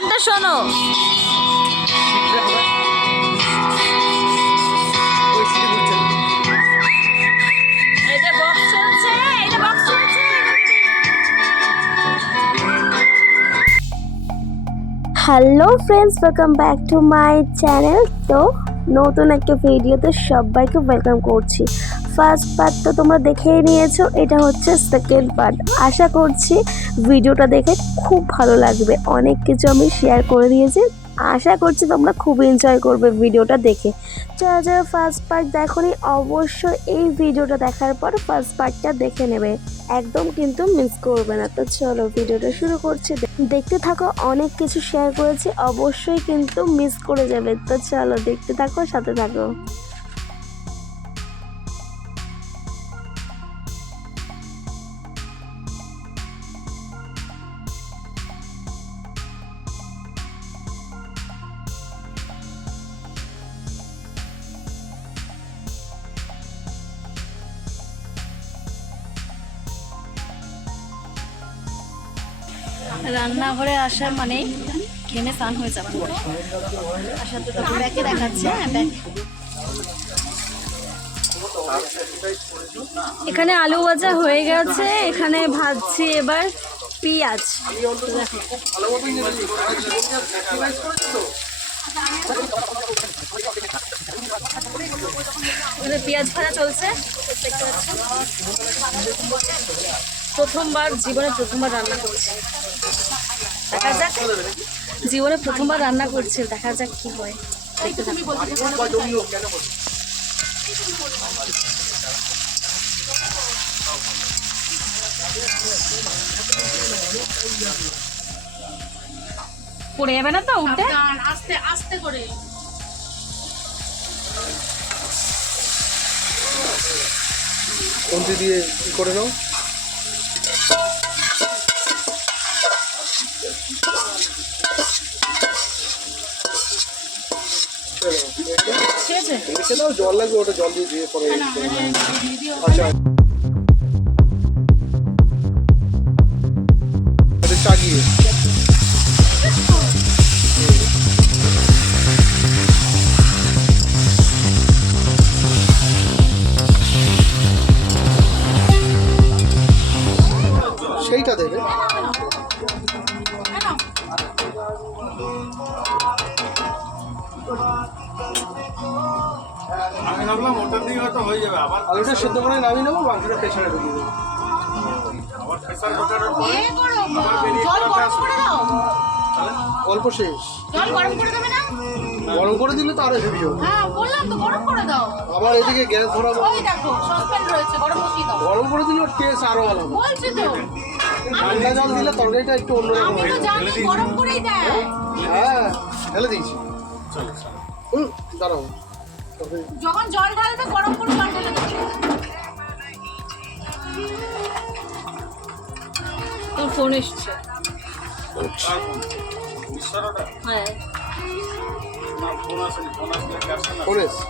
গানটা শোনো। Hello friends welcome back to my channel তো নতুন একটা ভিডিওতে সবাইকে ওয়েলকাম করছি। ফার্স্ট পার্ট তো তোমরা দেখেই নিয়েছো, এটা হচ্ছে সেকেন্ড পার্ট আশা করছি ভিডিওটা দেখে খুব ভালো লাগবে। অনেক কিছু আমি শেয়ার করে দিয়েছি। আশা করছি তোমরা খুব এনজয় করবে ভিডিওটা দেখে। যারা যারা ফার্স্ট পার্ট দেখোনি, অবশ্যই এই ভিডিওটা দেখার পর ফার্স্ট পার্টটা দেখে নেবে। একদম কিন্তু মিস করবে না। তো চলো ভিডিওটা শুরু করছি। দেখতে থাকো, অনেক কিছু শেয়ার করেছি, অবশ্যই কিন্তু মিস করে যাবে। তো চলো দেখতে থাকো, সাথে থাকো। রান্নাঘরে আসা মানে ঘেমে স্নান হয়ে যাব আসার তো তখন ব্যাকে দেখাচ্ছে হ্যাঁ এখানে আলু ভাজা হয়ে গেছে, এখানে ভাজছি এবার পেঁয়াজ। পেঁয়াজ ভাজা চলছে। প্রথমবার জীবনে প্রথমবার রান্না করছি। দেখা যাক। জীবনে প্রথমবার রান্না করছি দেখা যাক কি হয়। পড়ে যাবে না তো উঠে? আস্তে আস্তে করে। কোনটি দিয়ে কি করে নাও? রেখে দাও জল লাগবে ওটা জল দিয়ে দিয়ে পরে আচ্ছা। চাগিয়ে আমি ভাবলাম ওটার দিকে হয়তো হয়ে যাবে আবার আলুটা সেদ্ধ করে নামিয়ে নেব মাংসটা প্রেশারে ঢুকিয়ে দেবো। আবার প্রেসার ঢোকানোর পরে আবার বেরিয়ে জল গরম করে দাও। অল্প শেষ। জল গরম করে দেবে না? গরম করে দিলে তো আরও হেভি হবে। হ্যাঁ বললাম তো গরম করে দাও। আবার এদিকে গ্যাস ধরাবো। ওই দেখো সসপ্যান রয়েছে গরম বসিয়ে দাও। গরম করে দিলে টেস্ট আরও বলছি তো। ঠান্ডা জল দিলে তরকারিটা একটু অন্যরকম আমি হয়ে তো জানি গরম করেই দেয়। হ্যাঁ দিয়েছি। চলো চলো। হুম দাঁড়াও। যখন জল ঢালবে গরম করে জল ঢেলে তোর ফোন এসছে। হ্যাঁ।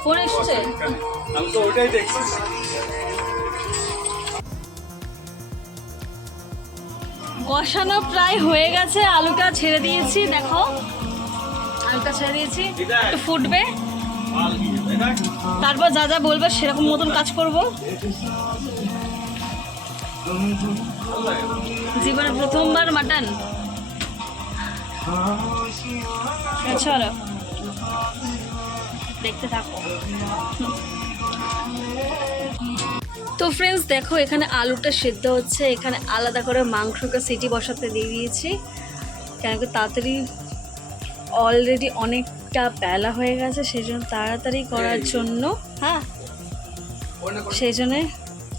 ফোন এসছে। আমি তো ওইটাই দেখছি। কষানো প্রায় হয়ে গেছে আলুটা ছেড়ে দিয়েছি দেখো। আলুটা ছেড়ে দিয়েছি একটু ফুটবে। তারপর যা যা বলবে সেরকম মতন কাজ করব। জীবনে প্রথমবার মাটন। চলো দেখতে থাকো। তো ফ্রেন্ডস দেখো, এখানে আলুটা সেদ্ধ হচ্ছে। এখানে আলাদা করে মাংসকে সিটি বসাতে দিয়ে দিয়েছি। কেন কি তাড়াতাড়ি অলরেডি অনেকটা বেলা হয়ে গেছে সেই জন্য তাড়াতাড়ি করার জন্য হ্যাঁ? সেই জন্যে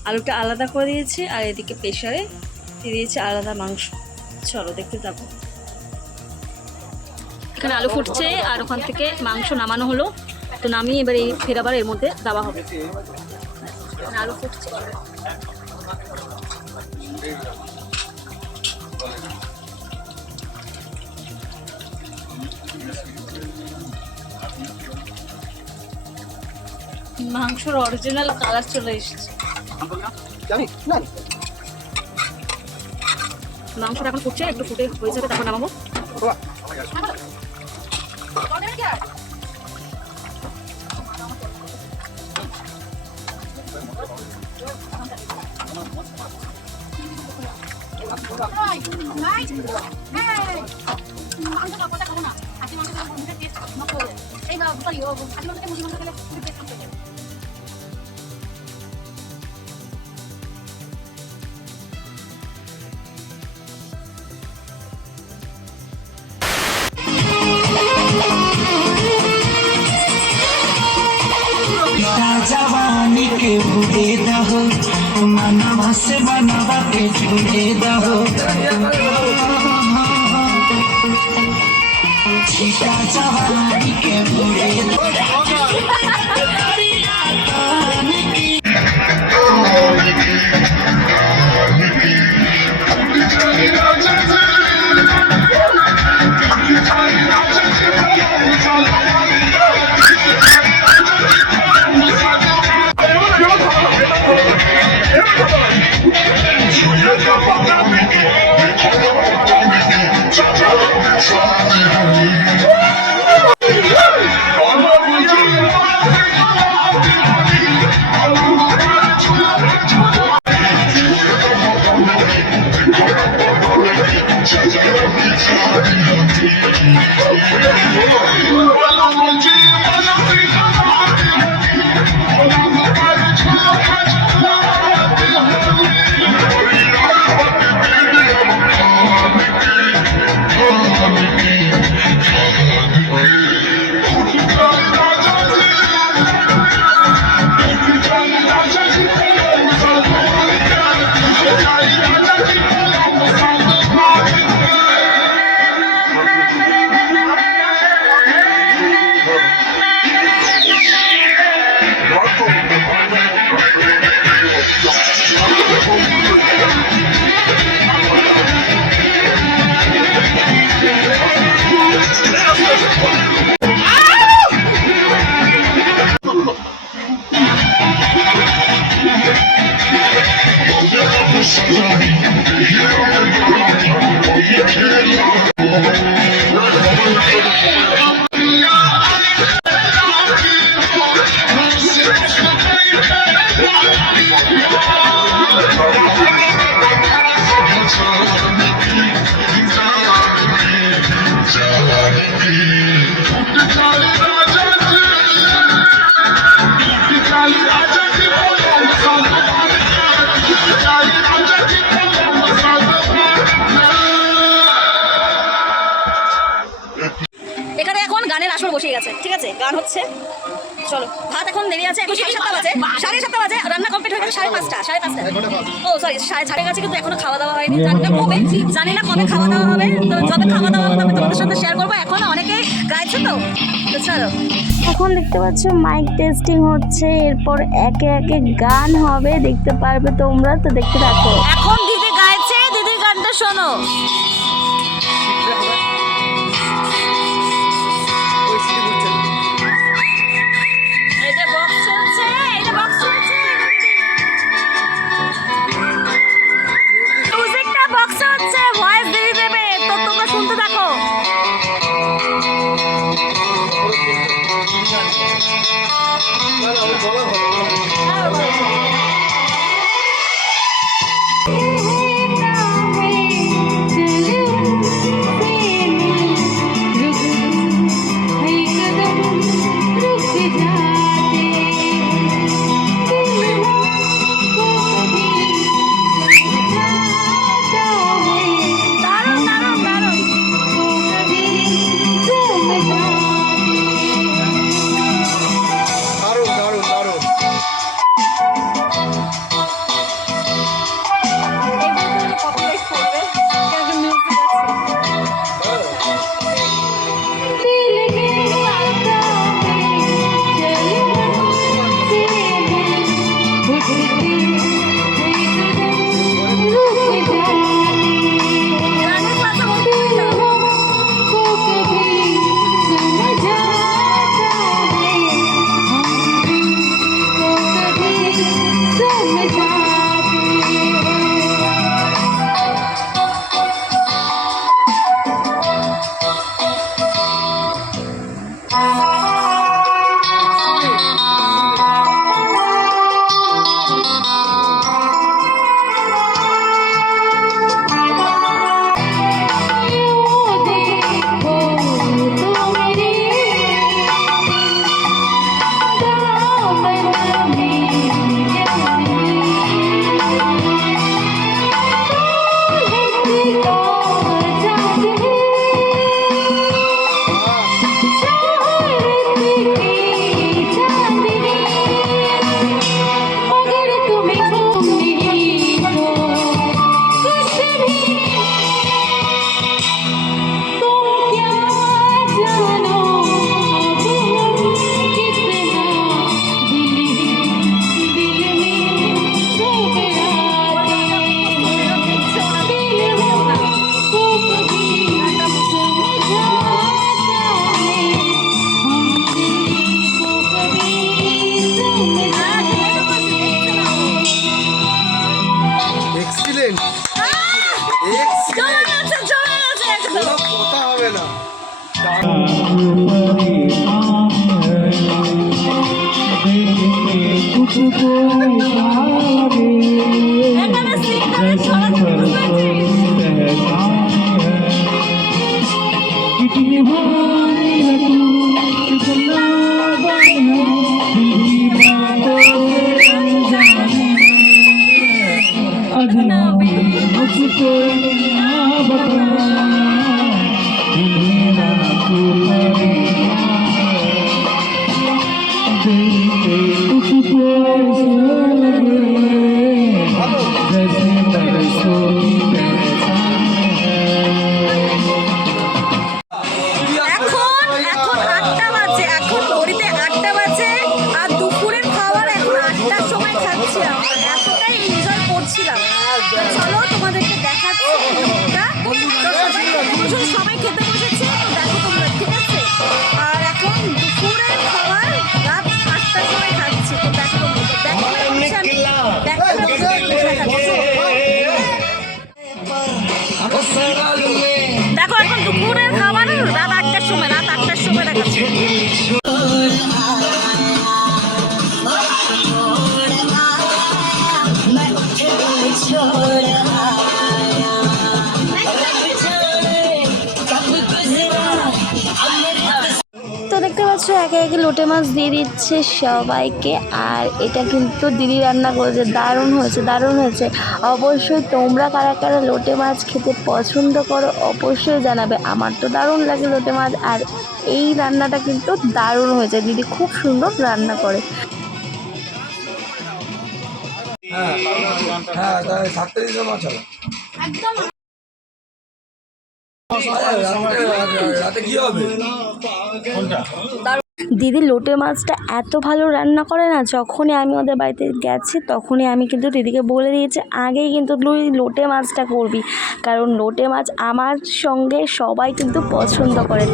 আলুটা আলাদা করে দিয়েছি আর এদিকে প্রেশারে দিয়ে দিয়েছি আলাদা মাংস। চলো দেখতে যাব এখানে আলু ফুটছে আর ওখান থেকে মাংস নামানো হলো। তো নামিয়ে এবার এই ফেরাবার এর মধ্যে দেওয়া হবে। আলু ফুটছে। মাংসর অরিজিনাল কালার চলে এসেছে জানি মাংসটা এখন ফুটছে একটু ফুটে হয়ে যাবে তারপর নামাবো এই, मनवा से बनवा के दहो। ভাত এখন দেরি আছে এখন সাড়ে সাতটা বাজে। সাড়ে সাতটা বাজে রান্না কমপ্লিট হয়ে গেছে সাড়ে পাঁচটা সাড়ে পাঁচটা। ও সরি সাড়ে সাড়ে কাছে কিন্তু এখনও খাওয়া দাওয়া হয়নি। জানি না কবে? জানি না কবে খাওয়া দাওয়া হবে। তো যবে খাওয়া দাওয়া হবে তোমাদের সাথে শেয়ার করব। এখন অনেকে গাইছে তো। তো চলো এখন দেখতে পাচ্ছ মাইক টেস্টিং হচ্ছে। এরপর একে একে গান হবে। দেখতে পারবে তোমরা। তো দেখতে থাকো। এখন দিদি গাইছে। দিদির গানটা শোনো। Música লোটে মাছ দিয়ে দিচ্ছে সবাইকে আর এটা কিন্তু দিদি রান্না করেছে দারুণ হয়েছে দারুণ হয়েছে। অবশ্যই তোমরা কারা কারা লোটে মাছ খেতে পছন্দ করো অবশ্যই জানাবে। আমার তো দারুণ লাগে লোটে মাছ আর এই রান্নাটা কিন্তু দারুণ হয়েছে। দিদি খুব সুন্দর রান্না করে। হ্যাঁ হ্যাঁ তাহলে থাকতে দিতে মাছ রাতে কি হবে? দিদি লোটে মাছটা এত ভালো রান্না করে না, যখনই আমি ওদের বাড়িতে গেছি তখনই আমি কিন্তু দিদিকে বলে দিয়েছি, আগেই কিন্তু তুই লোটে মাছটা করবি। কারণ লোটে মাছ আমার সঙ্গে সবাই কিন্তু পছন্দ করে।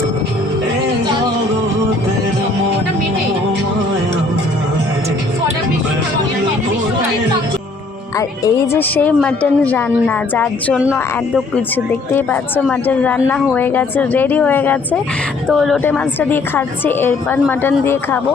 আর এই যে সেই মাটন রান্না, যার জন্য এত কিছু দেখতেই পাচ্ছ মাটন রান্না হয়ে গেছে রেডি হয়ে গেছে। তো লোটে মাছটা দিয়ে খাচ্ছি, এরপর মাটন দিয়ে খাব।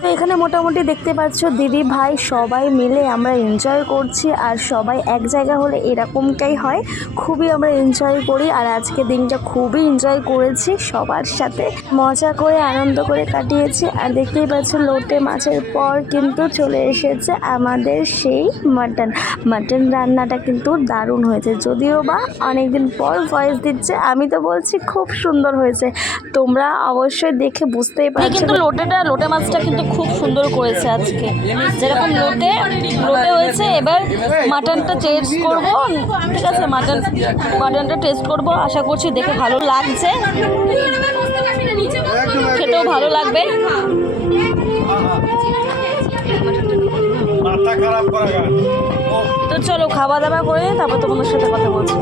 তো এখানে মোটামুটি দেখতে পাচ্ছ, দিদি ভাই সবাই মিলে আমরা এনজয় করছি, আর সবাই এক জায়গা হলে এরকমটাই হয়। খুবই আমরা এনজয় করি, আর আজকে দিনটা খুবই এনজয় করেছি সবার সাথে। মজা করে, আনন্দ করে কাটিয়েছি, আর দেখতেই পাচ্ছ, লোটে মাছের পর কিন্তু চলে এসেছে আমাদের সেই মাটন মাটন রান্নাটা কিন্তু দারুণ হয়েছে। যদিও বা অনেকদিন পর ভয়েস দিচ্ছে আমি তো বলছি খুব সুন্দর হয়েছে। তোমরা অবশ্যই দেখে বুঝতেই পারছ। কিন্তু লোটেটা লোটে মাছটা কিন্তু খুব সুন্দর করেছে আজকে। যেরকম লোটে লোটে হয়েছে এবার মাটনটা টেস্ট করব। ঠিক আছে মাটন মাটনটা টেস্ট করব। আশা করছি দেখে ভালো লাগছে। খেতেও ভালো লাগবে। মাথা খারাপ করা তো চলো খাওয়া দাওয়া করে তারপর তোমাদের সাথে কথা বলছি।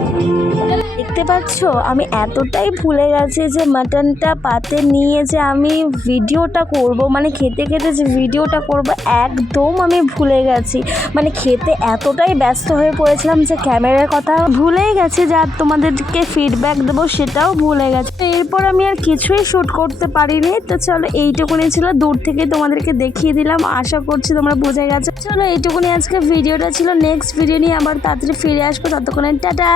দেখতে পাচ্ছ? আমি এতটাই ভুলে গেছি যে মাটনটা পাতে নিয়ে যে আমি ভিডিওটা করব মানে খেতে খেতে যে ভিডিওটা করব, একদম আমি ভুলে গেছি। মানে খেতে এতটাই ব্যস্ত হয়ে পড়েছিলাম যে ক্যামেরার কথা ভুলেই গেছি যে আর তোমাদেরকে ফিডব্যাক দেবো সেটাও ভুলে গেছে। তো এরপর আমি আর কিছুই শ্যুট করতে পারিনি। তো চলো এইটুকুনি ছিল, দূর থেকে তোমাদেরকে দেখিয়ে দিলাম। আশা করছি তোমরা বুঝে গেছো। চলো এইটুকুনি আজকে ভিডিওটা ছিল। নেক্সট ভিডিও নিয়ে আবার তাড়াতাড়ি ফিরে আসব। ততক্ষণে টাটা!